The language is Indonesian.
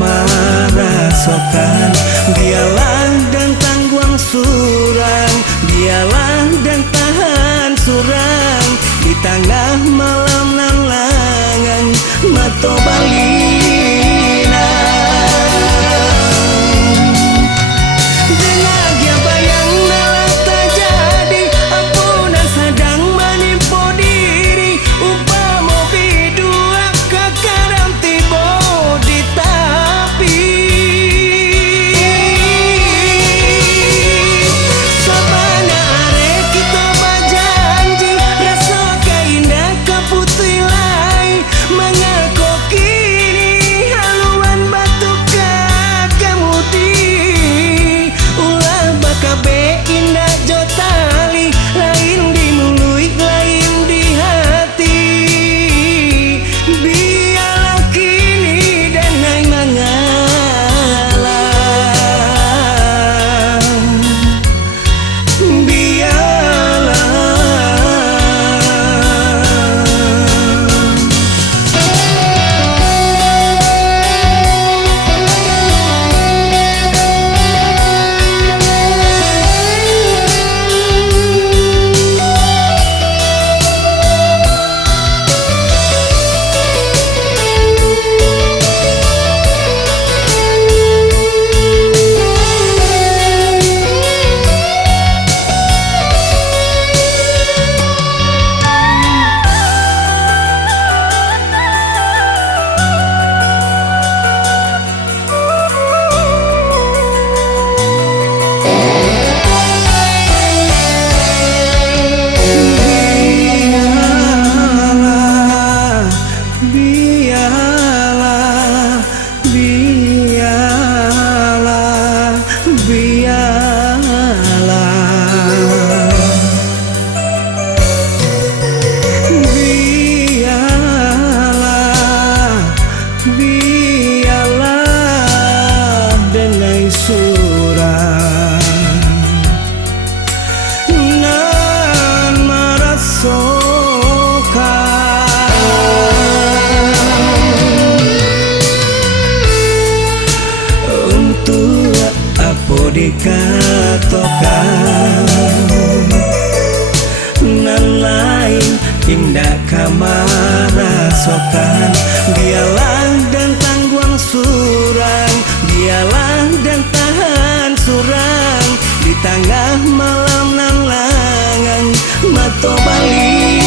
kamarasokan, biarlah dan tangguang surang, biarlah dan tahan surang di tengah malam nan langan mato balina. Dengar dia bayang nalar terjadi, ampunan sedang menipu diri, upama bidua kekaram tiba di tapi. Sabana are kita berjanji, rasa keindah keputih lai, mengaku kini haluan batu kakemudi, ulah bakabe indah jotali, lain di mulut lain di hati, biarlah kini danai mengalah, biarlah. Biarlah, biarlah, biarlah, biarlah, biarlah denai surang nan marasokan, untuk apa dikatakan nan lain indah kamarasokan, biarlah dan tangguang surang, biarlah dan tahan surang di tengah malam nan langan mato bali.